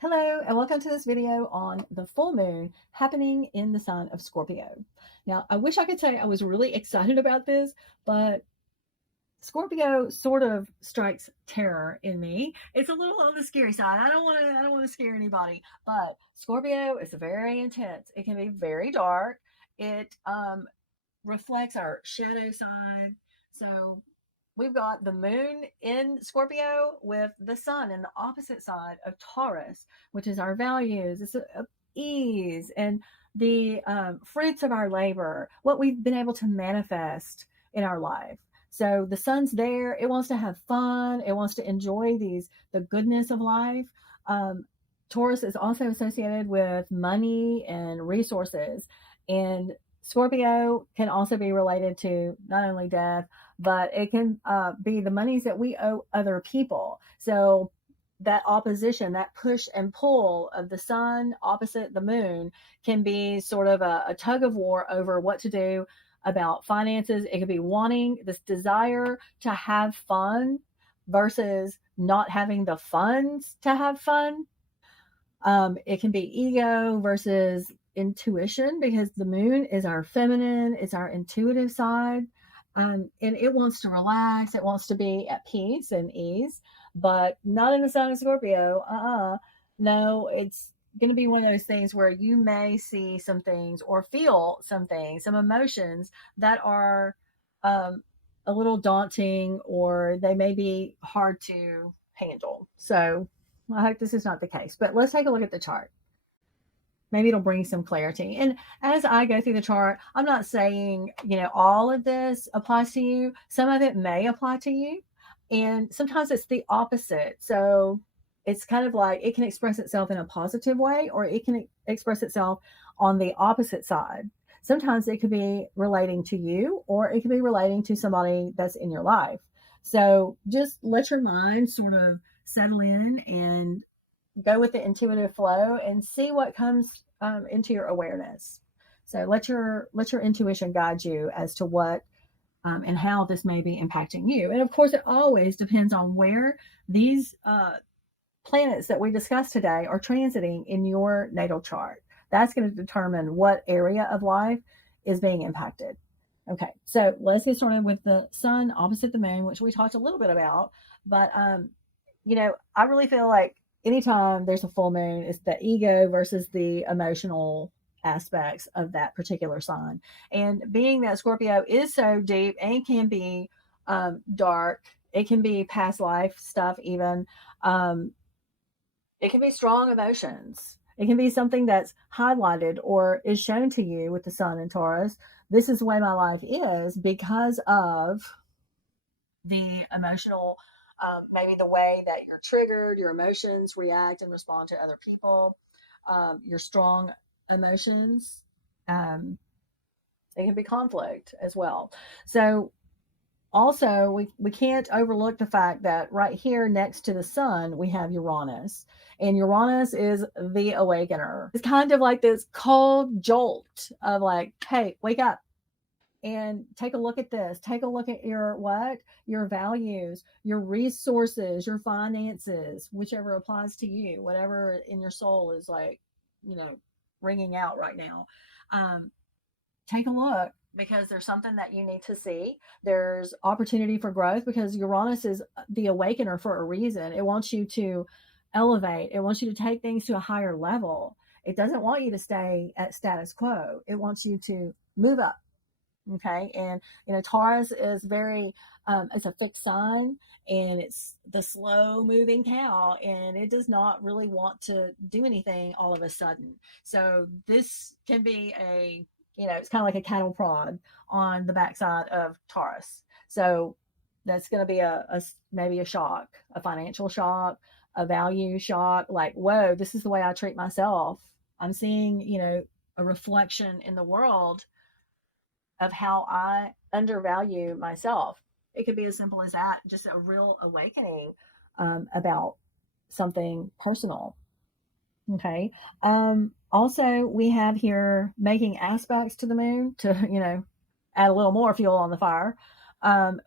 Hello and welcome to this video on the full moon happening in the sign of Scorpio. Now, I wish I could say I was really excited about this, but Scorpio sort of strikes terror in me. It's a little on the scary side. I don't want to scare anybody, but Scorpio is very intense. It can be very dark. It reflects our shadow side. So we've got the moon in Scorpio with the sun in the opposite side of Taurus, which is our values. It's ease and the fruits of our labor, what we've been able to manifest in our life. So the sun's there. It wants to have fun. It wants to enjoy the goodness of life. Um, Taurus is also associated with money and resources. And Scorpio can also be related to not only death, but it can be the monies that we owe other people. So that opposition, that push and pull of the sun opposite the moon can be sort of a tug of war over what to do about finances. It could be wanting this desire to have fun versus not having the funds to have fun. It can be ego versus intuition because the moon is our feminine, it's our intuitive side. And it wants to relax, it wants to be at peace and ease, but not in the sign of Scorpio. No, it's going to be one of those things where you may see some things or feel some things, some emotions that are um, a little daunting or they may be hard to handle. So I hope this is not the case, but let's take a look at the chart. Maybe it'll bring some clarity. And as I go through the chart, I'm not saying, all of this applies to you. Some of it may apply to you. And sometimes it's the opposite. So it's kind of like it can express itself in a positive way or it can express itself on the opposite side. Sometimes it could be relating to you or it could be relating to somebody that's in your life. So just let your mind sort of settle in and go with the intuitive flow and see what comes into your awareness. So let your intuition guide you as to what and how this may be impacting you. And of course, it always depends on where these planets that we discussed today are transiting in your natal chart. That's going to determine what area of life is being impacted. Okay, so let's get started with the sun opposite the moon, which we talked a little bit about. But I really feel like anytime there's a full moon, it's the ego versus the emotional aspects of that particular sign. And being that Scorpio is so deep and can be dark, it can be past life stuff, even. Um, it can be strong emotions. It can be something that's highlighted or is shown to you with the sun in Taurus. This is the way my life is because of the emotional, maybe the way that you're triggered, your emotions react and respond to other people, your strong emotions. Um, it can be conflict as well. So also we can't overlook the fact that right here next to the sun we have Uranus, and Uranus is the awakener. It's kind of like this cold jolt of like, hey, wake up and take a look at this. Take a look at your values, your resources, your finances, whichever applies to you, whatever in your soul is like, you know ringing out right now. um, Take a look because there's something that you need to see. There's opportunity for growth because Uranus is the awakener for a reason. It wants you to elevate, it wants you to take things to a higher level. It doesn't want you to stay at status quo, it wants you to move up. Okay. And, Taurus is very, it's a fixed sign and it's the slow moving cow and it does not really want to do anything all of a sudden. So this can be it's kind of like a cattle prod on the backside of Taurus. So that's going to be maybe a shock, a financial shock, a value shock. Like, whoa, this is the way I treat myself. I'm seeing, a reflection in the world of how I undervalue myself. It could be as simple as that, just a real awakening about something personal. Okay. Also, we have here making aspects to the moon to, add a little more fuel on the fire.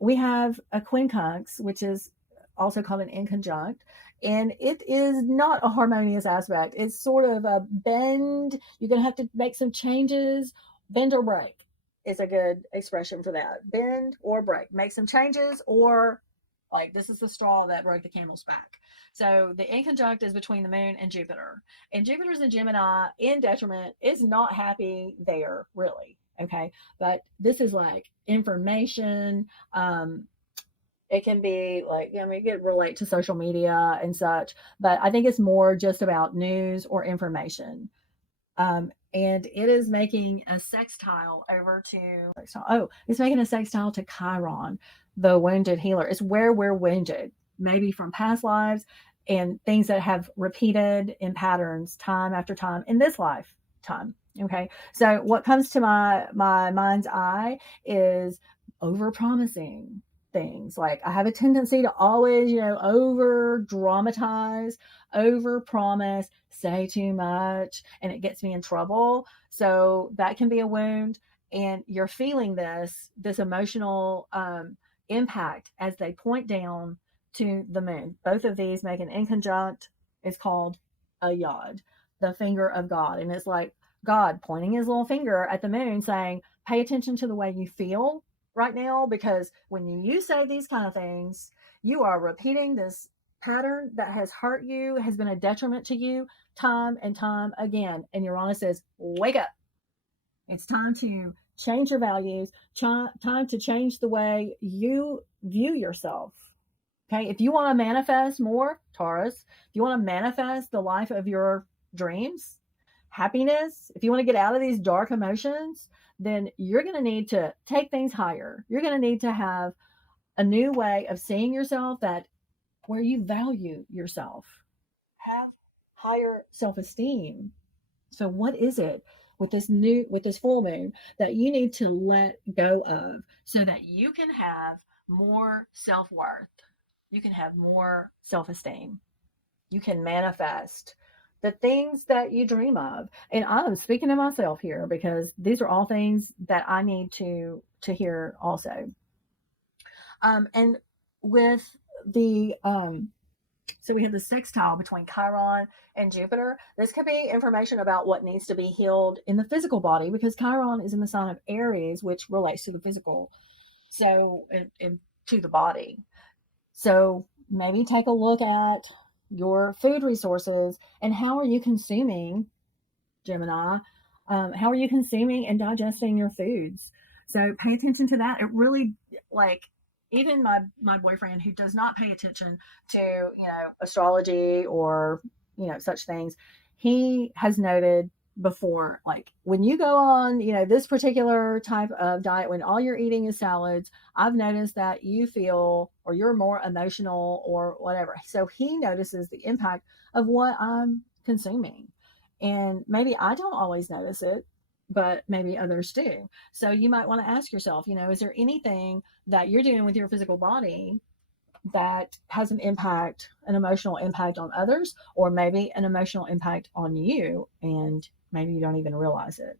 We have a quincunx, which is also called an inconjunct. And it is not a harmonious aspect. It's sort of a bend. You're going to have to make some changes. Bend or break is a good expression for that. Bend or break. Make some changes, or like this is the straw that broke the camel's back. So the inconjunct is between the moon and Jupiter. And Jupiter's in Gemini in detriment, is not happy there, really. Okay. But this is like information. It can be like, I mean, it can relate to social media and such, but I think it's more just about news or information. And it is making a sextile over to, oh, it's making a sextile to Chiron, the wounded healer. It's where we're wounded, maybe from past lives and things that have repeated in patterns time after time in this lifetime. Okay. So what comes to my mind's eye is over promising things. Like I have a tendency to always, over dramatize, over promise, say too much, and it gets me in trouble. So that can be a wound. And you're feeling this emotional impact as they point down to the moon. Both of these make an inconjunct. It's called a yod, the finger of God. And it's like God pointing his little finger at the moon saying, pay attention to the way you feel right now, because when you say these kind of things, you are repeating this pattern that has hurt you, has been a detriment to you time and time again. And Uranus says, wake up. It's time to change your values, time to change the way you view yourself. Okay. If you want to manifest more, Taurus, if you want to manifest the life of your dreams, happiness, if you want to get out of these dark emotions, then you're going to need to take things higher. You're going to need to have a new way of seeing yourself, that where you value yourself, have higher self-esteem. So what is it with this full moon that you need to let go of so that you can have more self-worth? You can have more self-esteem. You can manifest the things that you dream of. And I'm speaking to myself here because these are all things that I need to hear also. And with the so we have the sextile between Chiron and Jupiter. This could be information about what needs to be healed in the physical body, because Chiron is in the sign of Aries, which relates to the physical, so and to the body. So maybe take a look at your food resources and how are you consuming, Gemini? How are you consuming and digesting your foods? So pay attention to that. It really, like, even my boyfriend, who does not pay attention to astrology or such things, he has noted before, like, when you go on this particular type of diet, when all you're eating is salads, I've noticed that you feel, or you're more emotional or whatever. So he notices the impact of what I'm consuming, and maybe I don't always notice it, but maybe others do. So you might want to ask yourself, is there anything that you're doing with your physical body that has an impact, an emotional impact on others, or maybe an emotional impact on you, and maybe you don't even realize it.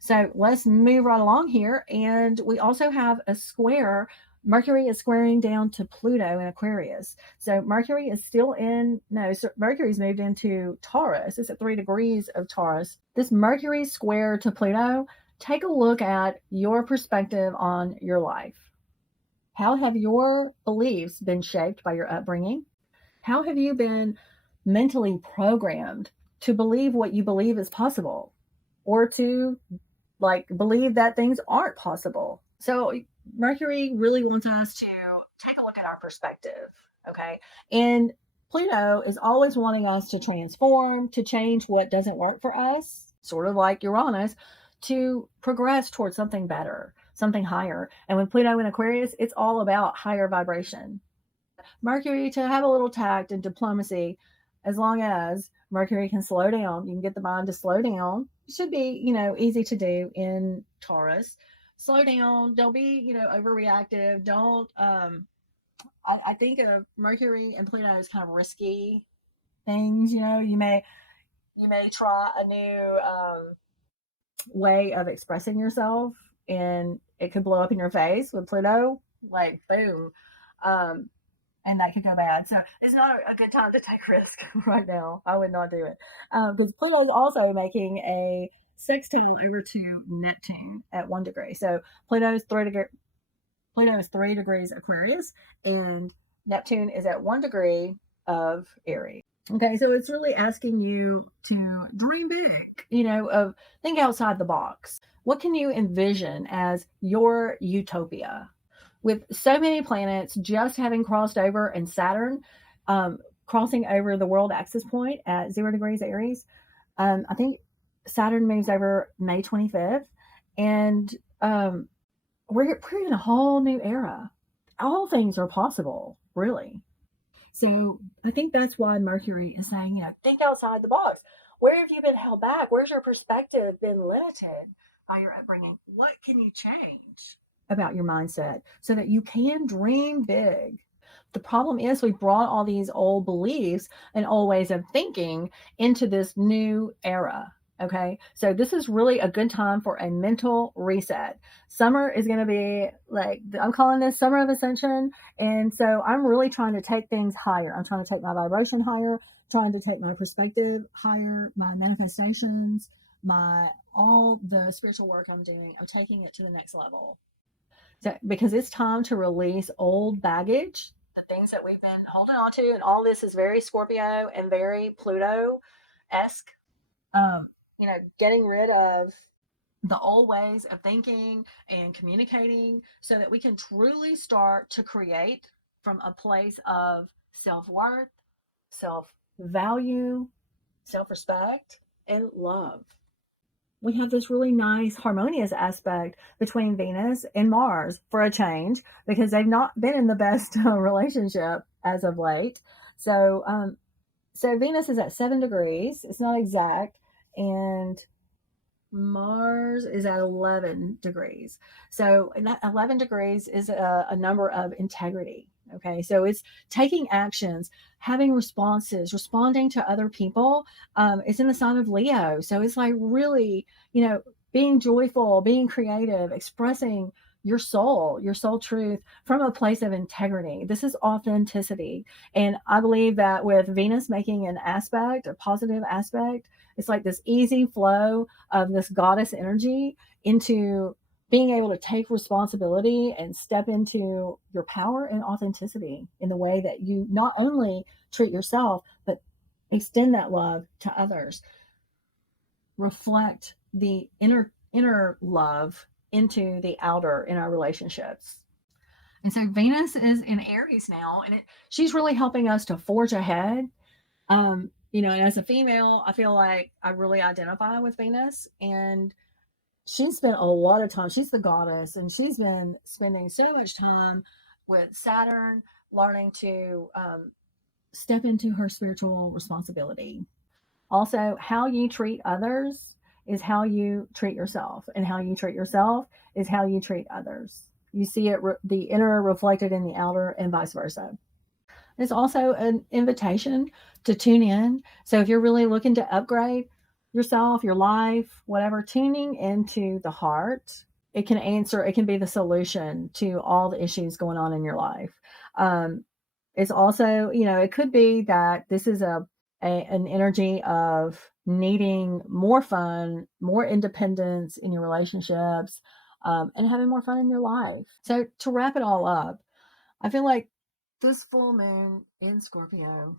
So let's move right along here. And we also have a square. Mercury is squaring down to Pluto in Aquarius. So Mercury is still Mercury's moved into Taurus. It's at 3 degrees of Taurus. This Mercury square to Pluto, take a look at your perspective on your life. How have your beliefs been shaped by your upbringing? How have you been mentally programmed to believe what you believe is possible, or to believe that things aren't possible? So Mercury really wants us to take a look at our perspective. Okay. And Pluto is always wanting us to transform, to change what doesn't work for us, sort of like Uranus, to progress towards something better, something higher. And with Pluto in Aquarius, it's all about higher vibration. Mercury to have a little tact and diplomacy. As long as Mercury can slow down, you can get the mind to slow down. It should be, easy to do in Taurus. Slow down. Don't be, overreactive. Don't. I think of Mercury and Pluto as kind of risky things. You may try a new way of expressing yourself, and it could blow up in your face with Pluto. Like boom. and that could go bad. So it's not a good time to take risk right now. I would not do it because Pluto's also making a sextile over to Neptune at 1 degree. So Pluto's 3 degree. Pluto is 3 degrees Aquarius, and Neptune is at 1 degree of Aries. Okay, so it's really asking you to dream big, of think outside the box. What can you envision as your utopia? With so many planets just having crossed over and Saturn crossing over the world axis point at 0 degrees Aries, I think Saturn moves over May 25th, and we're in a whole new era. All things are possible, really. So I think that's why Mercury is saying, think outside the box. Where have you been held back? Where's your perspective been limited by your upbringing? What can you change about your mindset so that you can dream big? The problem is we brought all these old beliefs and old ways of thinking into this new era. Okay, so this is really a good time for a mental reset. Summer is going to be like, I'm calling this summer of ascension. And so I'm really trying to take things higher. I'm trying to take my vibration higher, trying to take my perspective higher, my manifestations, my all the spiritual work I'm doing. I'm taking it to the next level. So, because it's time to release old baggage, the things that we've been holding on to, and all this is very Scorpio and very Pluto esque. Getting rid of the old ways of thinking and communicating so that we can truly start to create from a place of self worth, self value, self respect, and love. We have this really nice harmonious aspect between Venus and Mars for a change because they've not been in the best relationship as of late. So Venus is at 7 degrees. It's not exact, and Mars is at 11 degrees. So that 11 degrees is a number of integrity. Okay. So it's taking actions, having responses, responding to other people. It's in the sign of Leo. So it's like really, being joyful, being creative, expressing your soul truth from a place of integrity. This is authenticity. And I believe that with Venus making an aspect, a positive aspect, it's like this easy flow of this goddess energy into being able to take responsibility and step into your power and authenticity in the way that you not only treat yourself, but extend that love to others. Reflect the inner love into the outer in our relationships. And so Venus is in Aries now, and she's really helping us to forge ahead. And as a female, I feel like I really identify with Venus, and she spent a lot of time. She's the goddess, and she's been spending so much time with Saturn, learning to step into her spiritual responsibility. Also, how you treat others is how you treat yourself, and how you treat yourself is how you treat others. You see it, the inner reflected in the outer, and vice versa. It's also an invitation to tune in. So if you're really looking to upgrade yourself, your life, whatever, tuning into the heart, it can be the solution to all the issues going on in your life. It's also, it could be that this is an energy of needing more fun, more independence in your relationships, and having more fun in your life. So to wrap it all up, I feel like this full moon in Scorpio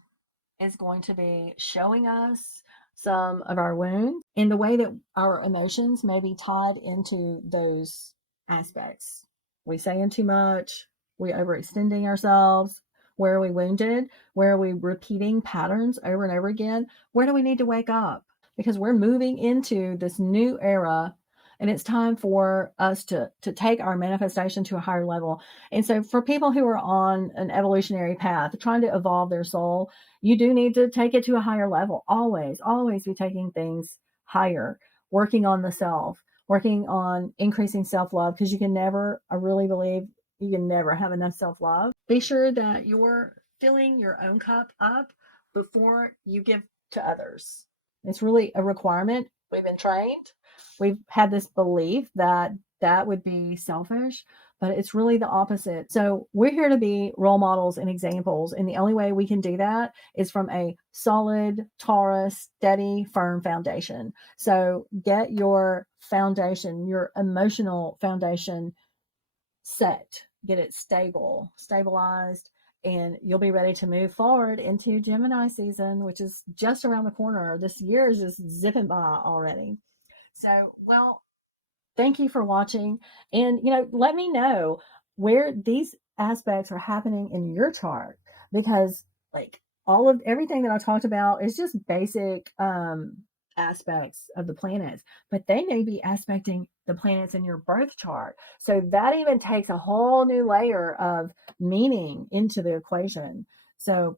is going to be showing us some of our wounds in the way that our emotions may be tied into those aspects. We saying too much, we overextending ourselves. Where are we wounded? Where are we repeating patterns over and over again? Where do we need to wake up? Because we're moving into this new era, and it's time for us to take our manifestation to a higher level. And so for people who are on an evolutionary path, trying to evolve their soul, you do need to take it to a higher level. Always be taking things higher, working on the self, working on increasing self-love, because I really believe you can never have enough self-love. Be sure that you're filling your own cup up before you give to others. It's really a requirement. We've been trained. We've had this belief that would be selfish, but it's really the opposite. So we're here to be role models and examples. And the only way we can do that is from a solid, Taurus, steady, firm foundation. So get your foundation, your emotional foundation set, get it stabilized, and you'll be ready to move forward into Gemini season, which is just around the corner. This year is just zipping by already. So, well, thank you for watching. And, let me know where these aspects are happening in your chart, because like all of everything that I talked about is just basic aspects of the planets, but they may be aspecting the planets in your birth chart. So that even takes a whole new layer of meaning into the equation. So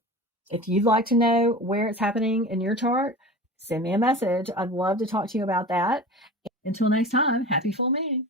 if you'd like to know where it's happening in your chart, send me a message. I'd love to talk to you about that. Until next time, happy full moon.